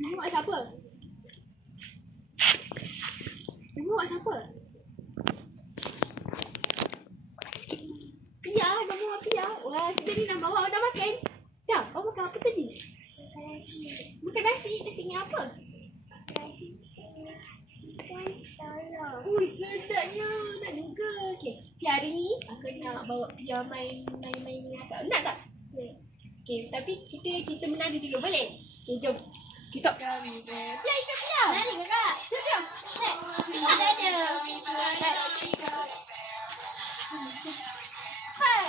Ibu buat siapa? Ibu buat siapa? Pia, kamu buat Pia. Wah, tadi nak bawa dah makan. Dah, kau makan apa tadi? Makan nasi. Nasi ni apa? Sedapnya. Nak juga. Okay. Pia hari ni aku nak bawa Pia main apa? Nak tak? Okay, tapi kita menari dulu, boleh? Okay, jom. Kita stop. Pia, ikut Pia. Menari kakak. Jom. Ada. Hai.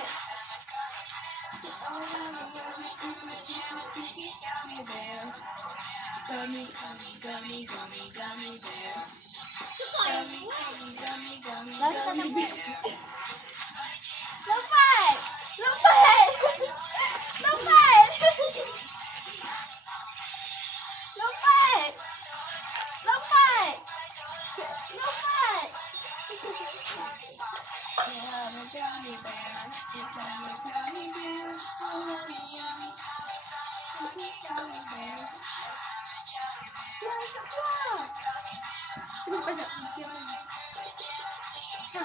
Gummy bear. Lompat.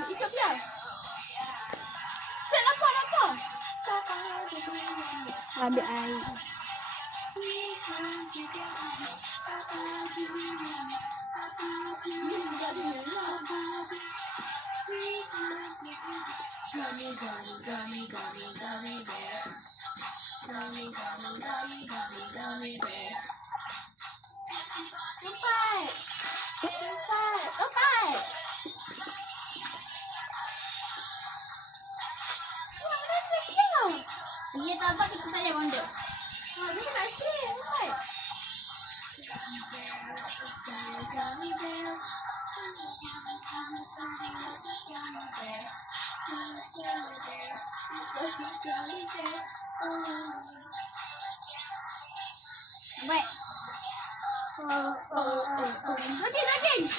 Ikut Pia. Cik, lapar. Ambil air. Gummy bear. Lompat. Dia tampak kita tak ada benda. Dia nak stay, lompat. Baik. Jogging.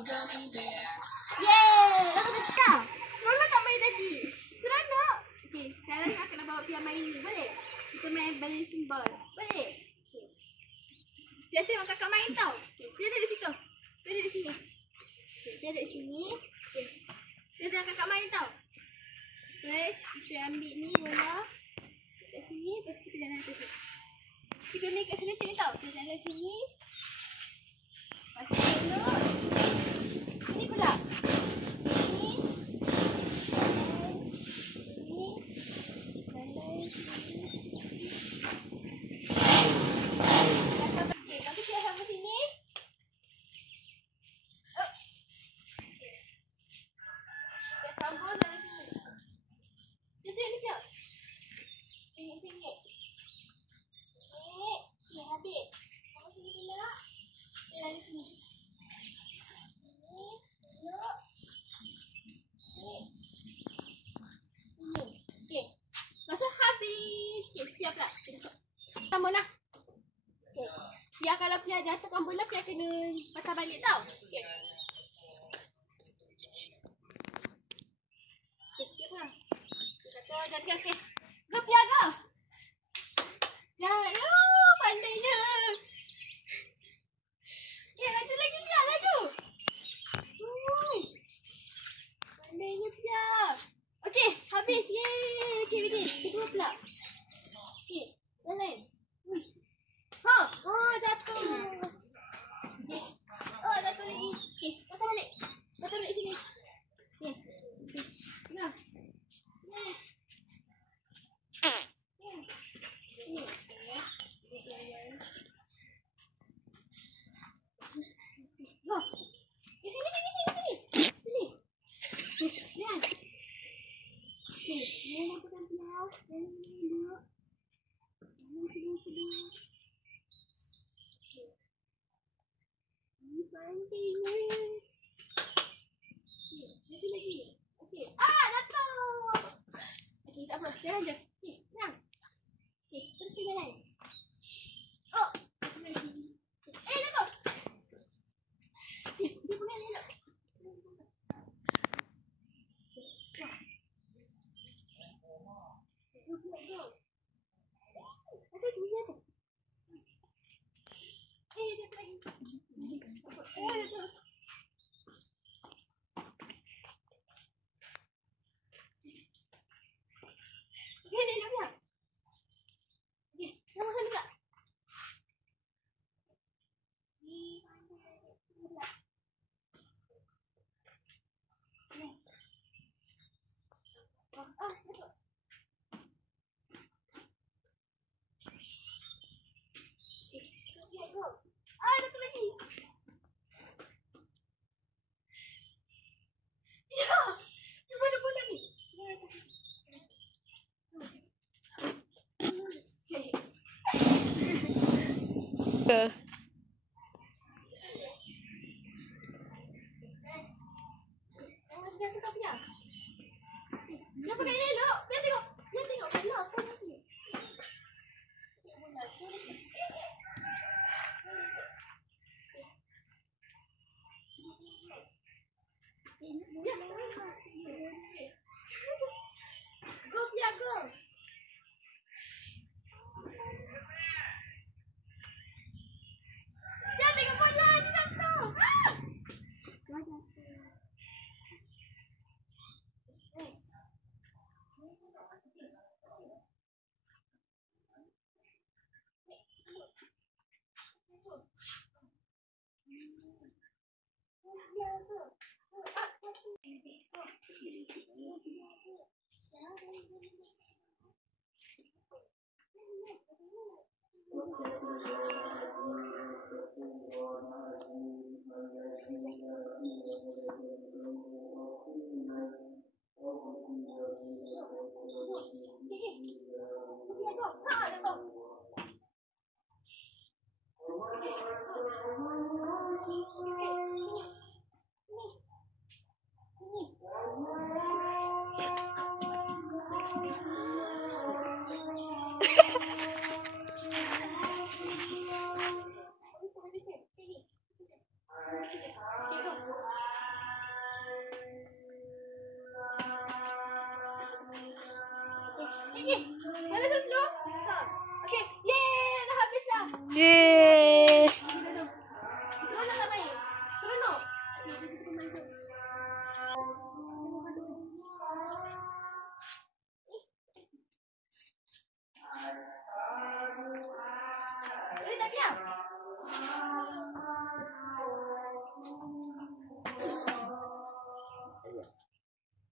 Gummy bear. Yeay, dah kena Pia. Lola tak main tadi. Seronok. Okay, sekarang aku nak bawa Pia main ni, boleh? Kita main balancing ball. Boleh? Okay. Dia tengok kakak main tau. Okay. Dia ada di situ. Dia ada di sini. Okay. Dia ada di sini. Okay. Dia tengok kakak main tau. Baik, kita ambil ni bola. Kat sini, lepas kita jalan atas sini. Kita main kat sini tengok tau. Kita jalan sini. Lepas tu dulu. Sini pula. Sini. Jalan sini. Okey, kalau kita sama sini. Kita sambung jalan sini. Dia tengok. Tengok. Okey, habis. Sama sini pula. Dia lari sini. Okey. Masa habis. Okey, Pia pula. Sambung lah. Okey. Pia kalau Pia jatuhkan bola, Pia kena patah balik tau. Okey. Okey lah. Jatuh. Okey. Go Pia, go. Ya, pandainya. Okey, laju lagi Pia, laju. Pandainya Pia. Okey, habis. Yeay. Okey, begini. Kedua pula. Okey, jalan. Wish. Jatuh. Okey. Jatuh lagi. Okey, patah balik. Patah balik sini. Okey. Nah. Lagi. Okey. Ah, datang. Okey, tak apa. Jalan je. Okey, senang. Okey, teruskan jalan. Oh, lagi. Jatuh. Dia punya elok. Go. Ada dia tu. Dia lagi. Jatuh. Dia elok dia. Okey, sama-sama juga. Satu lagi. Ya, mana bola ni? Dia pakai elok. Dia tengok bola apa ni? Go, Pia, go. Dia tengok bola, dia jatuh. Okay, yeay, dah habis dah. Yeay. Seronok tak main? Seronok? Okay, kita main tu. Boleh tak diam?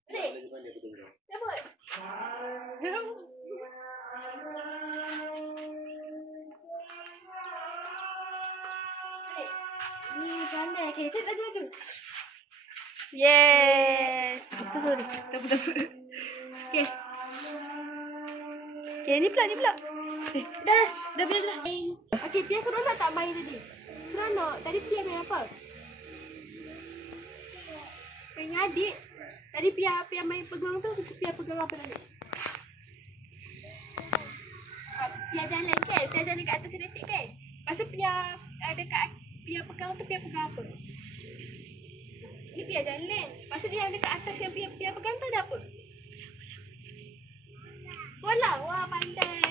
Boleh? Cabut? Ni pandai. Okay, kita laju-laju. Yes. Sorry. Tak apa. Okay. Okay, ni pula. Dah biar dah. Okay, Pia seronok tak main tadi? Seronok. Tadi Pia main apa? Main dengan adik. Tadi Pia main pegang tu, Pia pegang apa tadi? Pia jalan kan? Pia jalan kat atas sedetik kan? Lepas tu Pia dekat Pia pegang tu, Pia pegang apa? Ni Pia jalan. Lepas tu yang dekat atas yang Pia pegang tu ada apa? Bola. Wah, pandai.